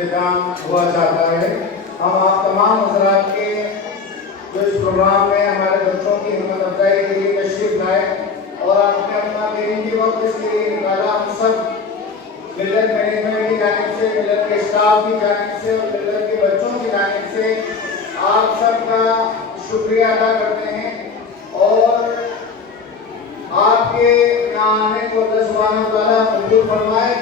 اختتام ہوا چاہتا ہے۔ ہم آپ تمام حضرات کے جو اس پروگرام میں ہمارے بچوں کی ہمت افزائی کے لیے تشریف لائے اور آپ نے اپنا قیمتی وقت اس کے لیے نکالا، ہم سب ملت مینجمنٹ کی جانب سے، ملت کے اسٹاف کی جانب سے اور ملت کے بچوں کی جانب سے آپ سب کا شکریہ ادا کرتے ہیں اور آپ کے یہاں آنے کو اللہ سبحانہ وتعالیٰ قبول فرمائے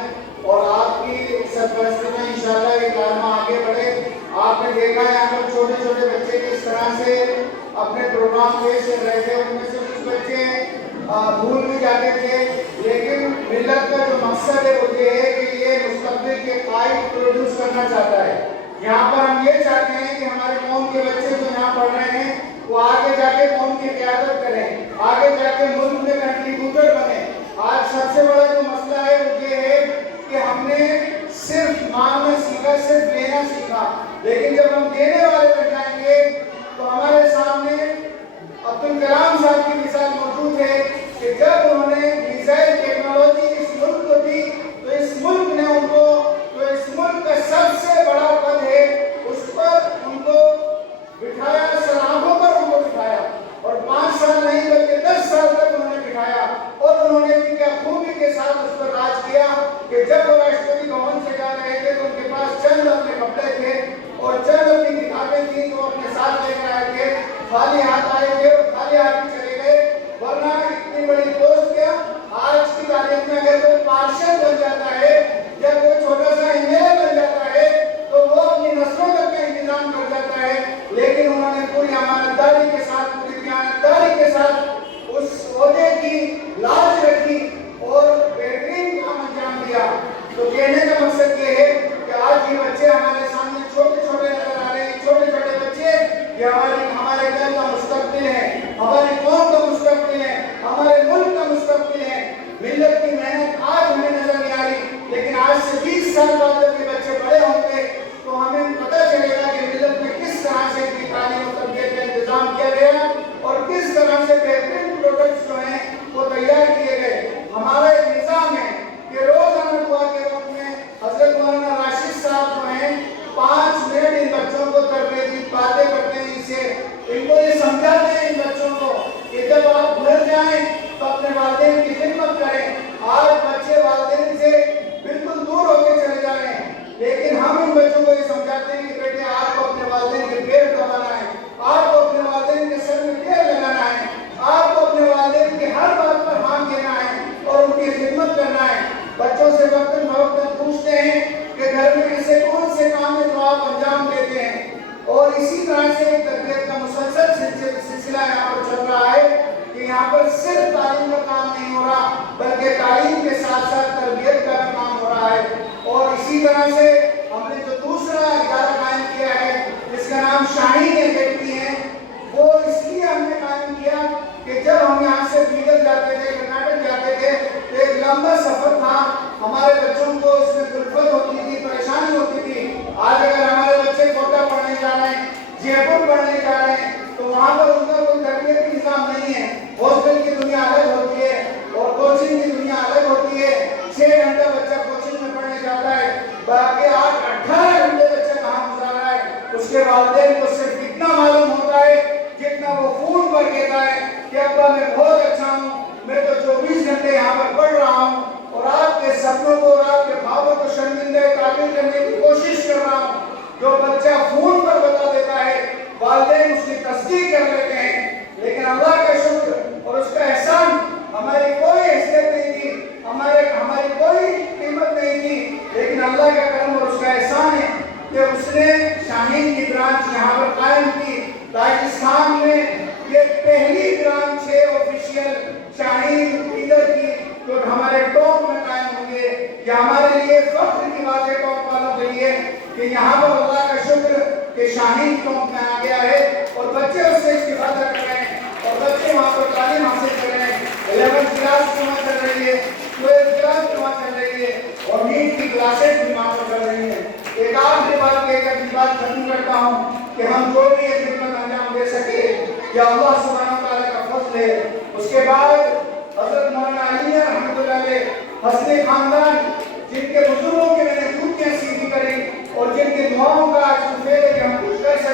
اور آپ کی سرپرستی میں انشاءاللہ یہ کارنامہ آگے بڑھے۔ آپ نے دیکھا ہے یہاں پر چھوٹے چھوٹے بچے کس طرح سے اپنے پروگرام پیش کر رہے تھے، ان میں سے کچھ بچے بھول بھی جاتے تھے، لیکن ملت کا جو مقصد ہے وہ یہ ہے کہ یہ مستقبل کے قائد پروڈیوس کرنا چاہتا ہے۔ یہاں پر ہم یہ چاہتے ہیں کہ ہمارے قوم کے بچے جو یہاں پڑھ رہے ہیں وہ آگے جا کے قوم کی قیادت کریں، آگے جا کے ملک میں کنٹریبیوٹر بنیں۔ آج سب سے بڑا جو مسئلہ ہے وہ یہ ہے کہ ہم نے صرف مانگنا سیکھا، صرف لینا سیکھا، لیکن جب ہم دینے والے بن جائیں گے تو ہمارے سامنے عبدالکلام صاحب کی مثال موجود ہے کہ جب انہوں نے میزائل ٹیکنالوجی اس ملک کو دی تو اس ملک نے ان کو، جو اس ملک کا سب سے بڑا پد ہے اس پر ان کو بٹھایا، سلاخوں پر ان کو بٹھایا اور 5 سال نہیں بلکہ 10 سال تک انہوں نے بٹھایا اور انہوں نے بھی کیا خوبی کے ساتھ اس پر راج کیا کہ جب وہ راشٹرپتی بھون سے جا رہے تھے تو ان کے پاس چند اپنے کپڑے تھے اور چند اپنی کتابیں تھیں جو اپنے ساتھ لے کر آئے تھے، خالی ہاتھ آئے تھے اور خالی ہاتھ ہی چلے گئے، ورنہ اتنی بڑی پوسٹ کیا آج کی تاریخ میں اگر کوئی پارشد بن جاتا ہے یا کوئی چھوٹا سا انجینئر بن جاتا ہے تو وہ اپنی نسلوں تک کا انتظام کر جاتا ہے، لیکن انہوں نے پوری امانتداری کے ساتھ، پوری دیانتداری کے ساتھ اس عہدے کی لاج رکھی اور بہترین کام انجام دیا۔ تو کہنے کا مقصد یہ ہے کہ آج یہ بچے ہمارے سامنے چھوٹے چھوٹے نظر آ رہے ہیں، چھوٹے چھوٹے بچے یہ ہمارے گھر کا مستقبل ہے، ہماری قوم کا مستقبل ہے، ہمارے ملک کا مستقبل ہے۔ ملت کی محنت آج ہمیں نظر نہیں آ رہی، لیکن آج سے 20 سال بعد جب یہ بچے بڑے ہوں گے تو ہمیں پتہ چلے گا کہ ملت میں کس طرح سے ان کی تعلیم و تربیت کا انتظام کیا گیا اور کس طرح سے بہترین پروڈکٹس جو ہیں وہ تیار کیے گئے۔ ہمارا ایک نظام ہے کہ روزانہ دعا کے وقت میں حضرت مولانا راشد صاحب جو ہیں 5 منٹ ان بچوں کو تربیتی باتیں کرتے ہیں، ان کو یہ سمجھاتے ہیں ان بچوں کو کہ جب آپ گھر جائیں تو اپنے والدین کی خدمت کریں۔ آج بچے والدین سے بالکل دور ہو کے چلے جا رہے ہیں، لیکن ہم ان بچوں کو یہ سمجھاتے ہیں کہ بیٹے آپ کو اپنے والدین کے پیر دبانا ہے، آپ کو اپنے والدین کے سر میں تیل لگانا ہے، آپ کو اپنے والدین کی ہر بات پر ہاں کہنا ہے اور ان کی خدمت کرنا ہے۔ بچوں سے وقتاً فوقتاً پوچھتے ہیں کہ گھر میں ایسے کون سے کام ہیں جو آپ انجام دیتے ہیں، اور اسی طرح سے ایک تربیت کا مسلسل سلسلہ یہاں پر چل رہا ہے کہ یہاں پر صرف تعلیم کا کام نہیں ہو رہا بلکہ تعلیم کے ساتھ ساتھ تربیت کا بھی کام ہو رہا ہے۔ اور اسی طرح سے ہم نے جو دوسرا ادارہ قائم کیا ہے جس کا نام شاہین اکیڈمی ہے، وہ اس لیے ہم نے قائم کیا کہ جب ہم یہاں سے بیدر جاتے تھے، کرناٹک جاتے تھے تو ایک لمبا سفر تھا، ہمارے بچوں کو اس میں کلفت ہوتی تھی، پریشانی ہوتی تھی۔ آج اگر ہمارے بچے کوٹا پڑھنے جا رہے ہیں، جے پور پڑھنے جا رہے ہیں تو وہاں پر ان کا کوئی تربیتی نظام نہیں ہے، ہاسٹل کی دنیا الگ ہوتی ہے اور کوچنگ کی دنیا الگ ہوتی ہے۔ 6 گھنٹہ بچہ کوچنگ میں پڑھنے جاتا ہے، باقی 18 گھنٹے بچہ کہاں گزار رہا ہے اس کے والدین کو صرف اتنا معلوم ہوتا ہے جتنا وہ فون پر کہتا ہے کہ ابا میں بہت اچھا ہوں، میں تو 24 گھنٹے یہاں پر پڑھ رہا ہوں اور آپ کے سپنوں کو اور آپ کے خوابوں کو شرمندہ تعبیر کرنے کی کوشش کر رہا ہوں۔ جو بچہ فون پر بتا دیتا ہے والدین اس کی تصدیق کر لیتے ہیں، لیکن اللہ کا شکر اور اس کا احسان، ہماری کوئی حیثیت نہیں تھی، ہماری کوئی قیمت نہیں تھی، لیکن اللہ کا کرم اور اس کا احسان ہے کہ اس نے شاہین کی برانچ یہاں پر قائم کی۔ راجستھان میں یہ پہلی برانچ ہے آفیشیل شاہین ادھر کی جو ہمارے ٹاپ میں قائم ہوں گے۔ یہ ہمارے لیے فخر کی بات ہے ٹاپ والوں کے لیے کہ یہاں پر اللہ کا شکر کہ شاہین ٹاپ میں آ گیا ہے اور بچے اس سے استفادہ کر رہے ہیں اور بچے وہاں پر تعلیم حاصل کر رہے ہیں۔ 11th کلاس بھی وہاں چل رہی ہے، 12th کلاس بھی وہاں چل رہی ہے اور نیٹ کی کلاسز بھی وہاں پر چل رہی ہیں۔ ایک آخری بات کہہ کر اپنی بات ختم کرتا ہوں کہ ہم جو بھی یہ خدمت انجام دے سکے یا اللہ سبحانہ وتعالیٰ کا فضل ہے۔ اس کے بعد حضرت مولانا علی رحمۃ اللہ علیہ حسن خاندان جن کے بزرگوں کے میں نے جوتیاں سیدھی کری اور